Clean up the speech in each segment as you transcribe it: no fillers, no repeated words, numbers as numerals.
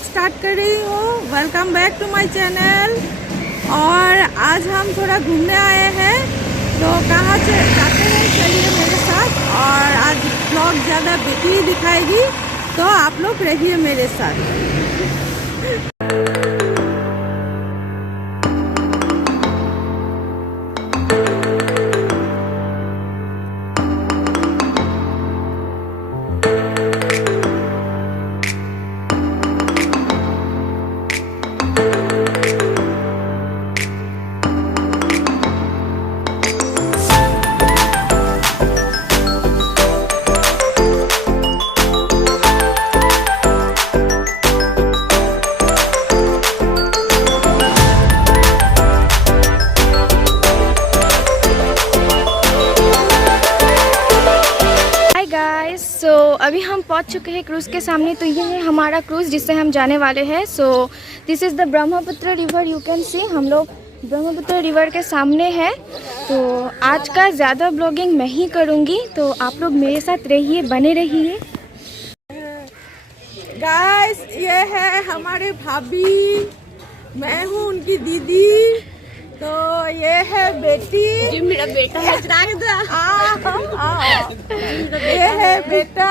Blog start कर रही हूँ। Welcome back to my channel. और आज हम थोड़ा घूमने आए हैं, तो कहाँ से जाते हैं चलिए मेरे साथ। और आज ब्लॉग ज़्यादा बेटी दिखाएगी, तो आप लोग रहिए मेरे साथ। अभी हम पहुंच चुके हैं क्रूज़ के सामने। तो ये है हमारा क्रूज़ जिससे हम जाने वाले हैं। So this is the Brahmaputra river, you can see. हम लोग ब्रह्मपुत्र रिवर के सामने हैं। तो आज का ज़्यादा ब्लॉगिंग मैं ही करूँगी, तो आप लोग मेरे साथ रहिए, बने रहिए। गाइस, ये है हमारे भाभी, मैं हूँ उनकी दीदी। तो ये है बेटी, ये मेरा बेटा है। ये है बेटा।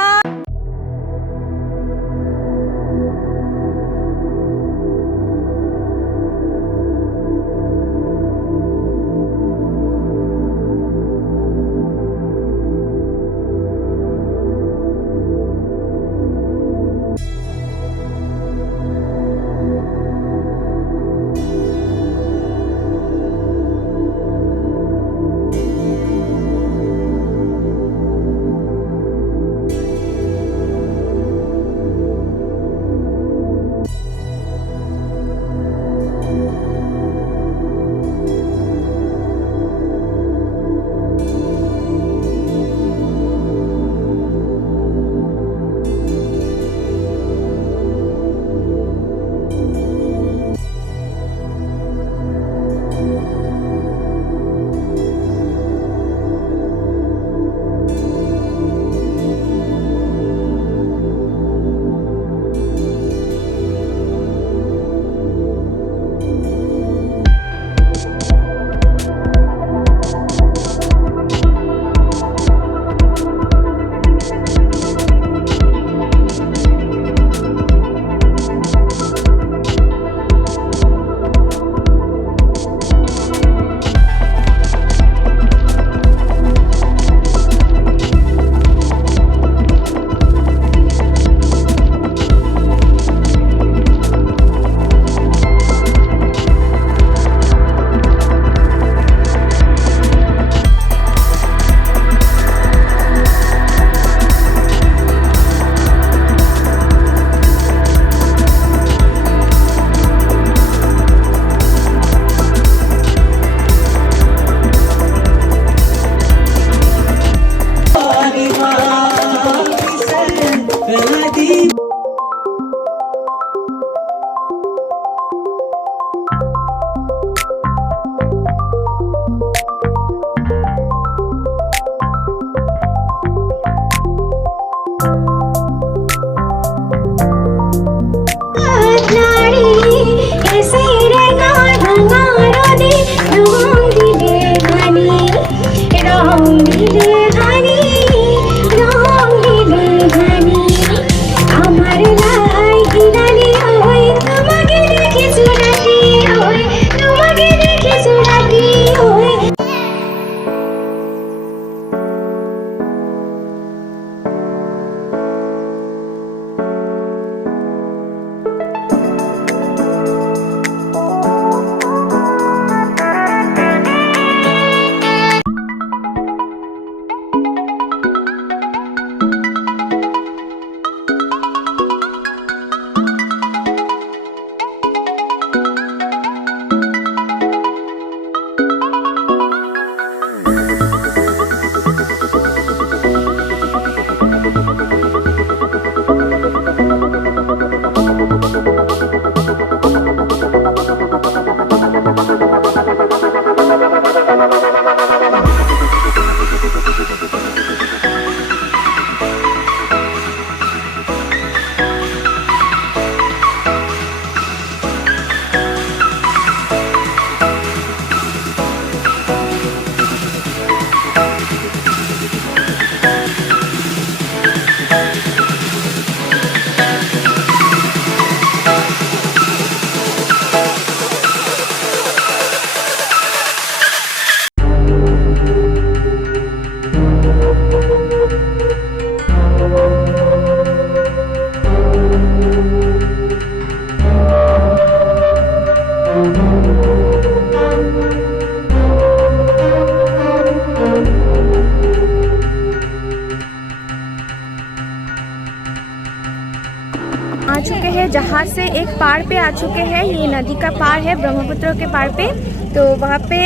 वहाँ से एक पार पे आ चुके हैं। ये नदी का पार है ब्रह्मपुत्र के पार पे, तो वहाँ पे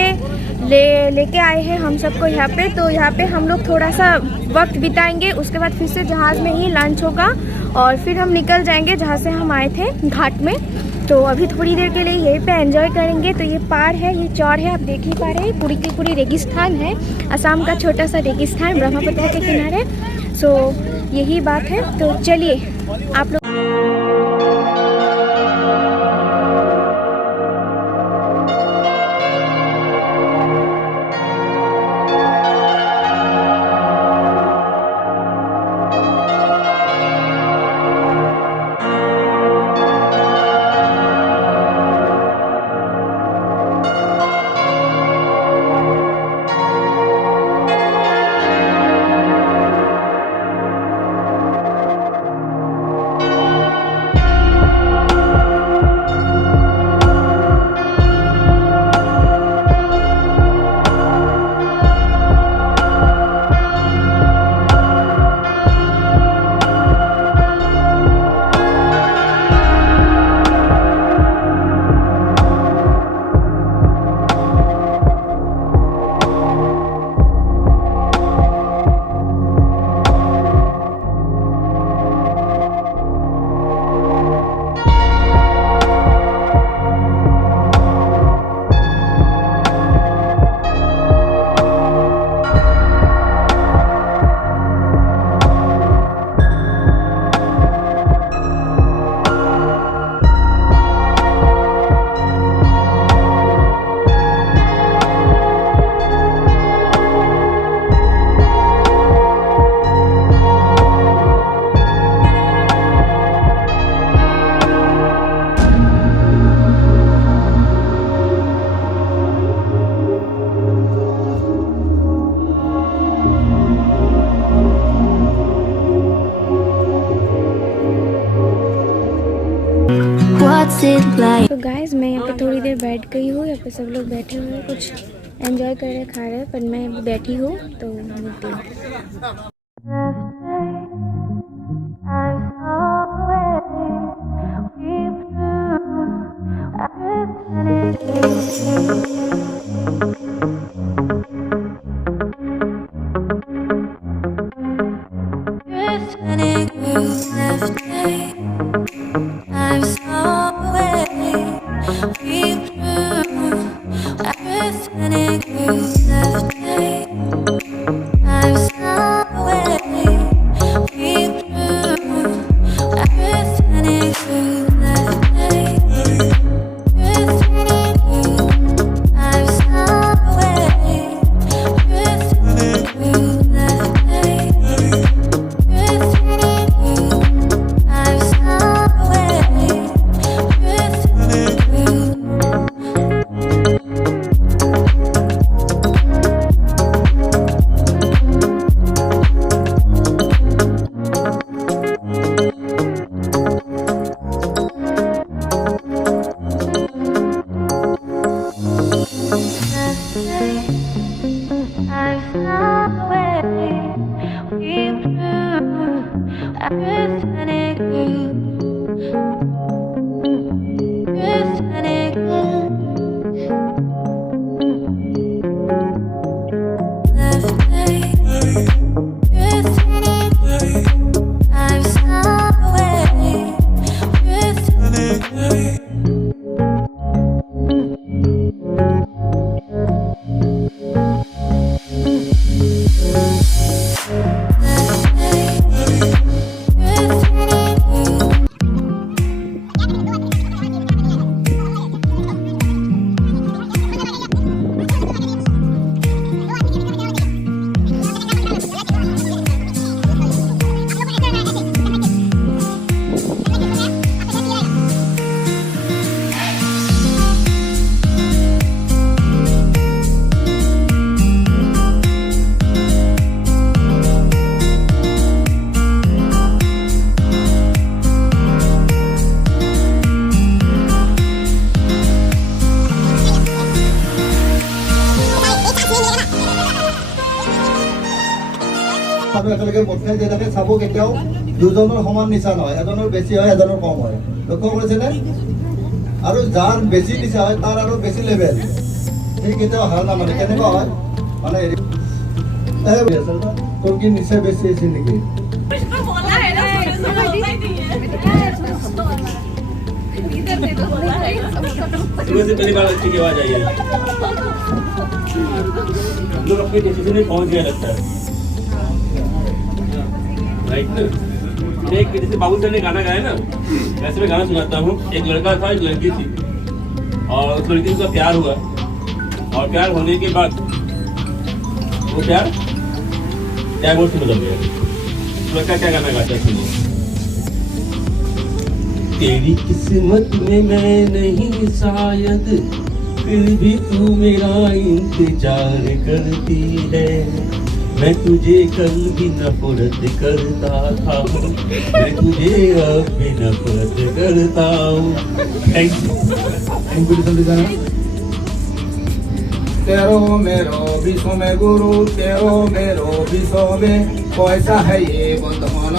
लेके आए हैं हम सबको यहाँ पे। तो यहाँ पे हम लोग थोड़ा सा वक्त बिताएंगे, उसके बाद फिर से जहाज़ में ही लंच होगा और फिर हम निकल जाएंगे जहाँ से हम आए थे, घाट में। तो अभी थोड़ी देर के लिए यहीं पे एंजॉय करेंगे। तो ये पार है, ये चौर है, आप देख ही पा रहे हैं। पूरी की पूरी रेगिस्तान है, असम का छोटा सा रेगिस्तान ब्रह्मपुत्र के किनारे। सो यही बात है। तो चलिए आप लोग तो गाइस मैं यहाँ पे थोड़ी देर बैठ गई हूँ। यहाँ पे सब लोग बैठे हुए हैं, कुछ एंजॉय कर रहे खा रहे हैं, पर मैं बैठी हूँ। तो मिलती हूँ। মানুহ একেলগে মদ খাই যে থাকে চাব কেতিয়াও দুজনৰ সমান নিচা নহয়, এজনৰ বেছি হয় এজনৰ কম হয়। লক্ষ্য কৰিছেনে? আৰু যাৰ বেছি নিচা হয় তাৰ আৰু বেছি লেভেল, সেই কেতিয়াও হাৰ নামানে। কেনেকুৱা হয় মানে তোৰ কি নিচা বেছি আছিল নেকি? से पहली बार अच्छी की आवाज आई है। लोग अपने डिसीजन में पहुंच गया लगता है, राइट ना? एक जैसे बाबू सर ने गाना गाया ना, वैसे मैं गाना सुनाता हूँ। एक लड़का था, एक लड़की थी, और उस लड़की से प्यार हुआ, और प्यार होने के बाद वो प्यार डाइवोर्स में बदल गया। लड़का क्या गाना गाता है, सुनिए। तेरी किस्मत में मैं नहीं शायद, फिर भी तू मेरा इंतजार करती है। मैं तुझे कल भी नफरत करता था, मैं तुझे अब भी नफरत करता हूँ। Thank you. तेरो मेरो विश्व में गुरु, तेरो मेरो विश्व में कैसा है ये बंधन,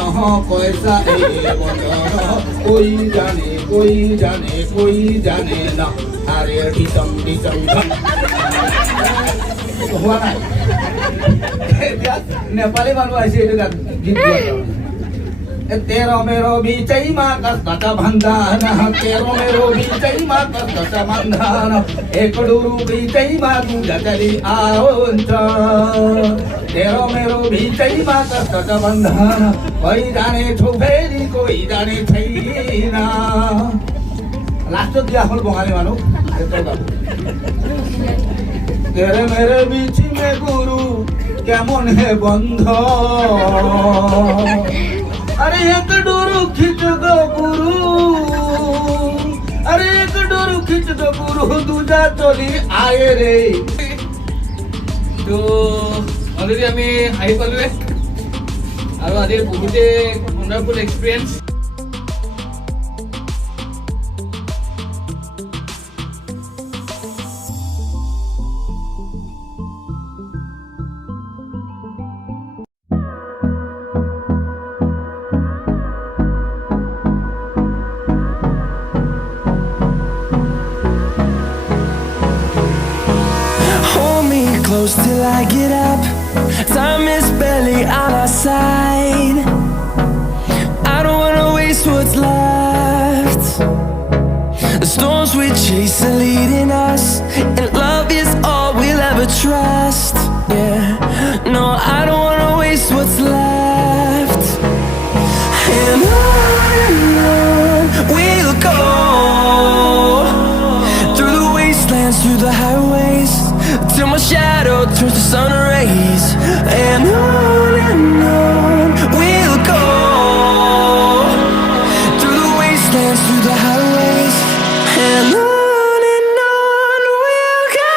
कैसा है ये बंधन, कोई जाने कोई जाने कोई जाने ना। अरे डिसम डिसम हुआ ना नेपाली मानव ऐसे गीत तेरो मेरो बिचैमा कष्ट बन्धन, तेरो मेरो बिचैमा कष्ट बन्धन, एक डुरु बिचैमा गुजरी आउँछ। तेरो मेरो बिचैमा कष्ट बन्धन, कोही जाने छु फेरि कोही जाने छैन। लास्ट दिया हल बंगाली मानो। तेरे मेरे बीच में गुरु केमन है बंध, अरे एक डोरू खींच दो गुरु, अरे एक डोरू खींच दो गुरु, दूजा चली आए रे। तो অলরেডি আমি আহি পালোৱে আৰু আজি বহুতে wonderful experience. Close till I get up, time is barely on our side. I don't wanna waste what's left. The storms we chase are leading us, and love is all we'll ever trust. Yeah, no, I don't wanna waste what's left. And on we'll go, through the wastelands, through the highways, till my shadow turns to sun rays. And on we'll go, through the wastelands, through the highways. And on we'll go.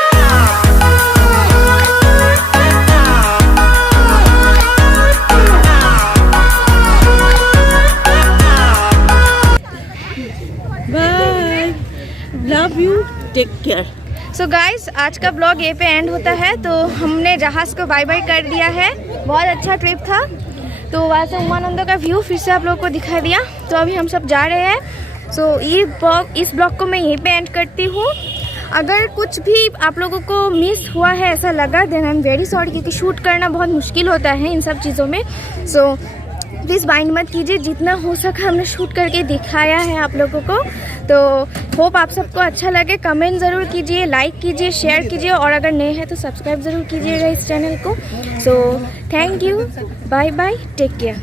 Bye. Love you. Take care. So guys, आज का blog ये पे and होता है। तो हमने जहाज़ को बाय बाय कर दिया है। बहुत अच्छा ट्रिप था। तो वहाँ से उमानंदों का व्यू फिर से आप लोगों को दिखा दिया। तो अभी हम सब जा रहे हैं। सो इस ब्लॉग को मैं यहीं पे एंड करती हूँ। अगर कुछ भी आप लोगों को मिस हुआ है ऐसा लगा, then I am very sorry, क्योंकि शूट करना बहुत मुश्किल होता है इन सब चीज़ों में। सो प्लीज़ माइंड मत कीजिए, जितना हो सका हमने शूट करके दिखाया है आप लोगों को। तो होप आप सबको अच्छा लगे। कमेंट ज़रूर कीजिए, लाइक कीजिए, शेयर कीजिए, और अगर नए हैं तो सब्सक्राइब ज़रूर कीजिएगा इस चैनल को। So thank you, bye bye, take care.